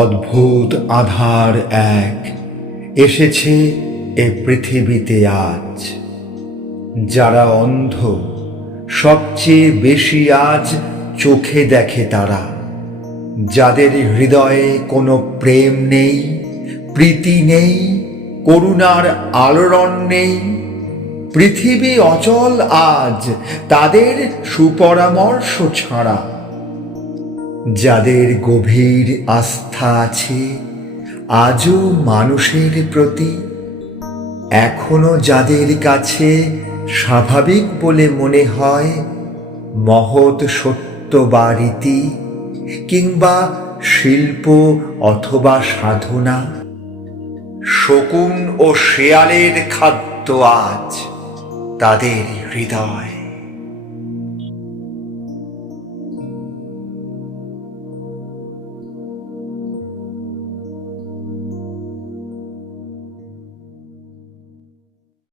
অদ্ভুত আধার এক এসেছে এ পৃথিবীতে আজ। যারা অন্ধ সবচেয়ে বেশি আজ চোখে দেখে তারা, যাদের হৃদয়ে কোনো প্রেম নেই, প্রীতি নেই, করুণার আলোড়ন নেই। পৃথিবী অচল আজ তাদের সুপরামর্শ ছাড়া। যাদের গভীর আস্থা আছে আজও মানুষের প্রতি, এখনো যাদের কাছে স্বাভাবিক বলে মনে হয় মহৎ সত্য বা রীতি, কিংবা শিল্প অথবা সাধনা, শকুন ও শেয়ালের খাদ্য আজ তাদের হৃদয়।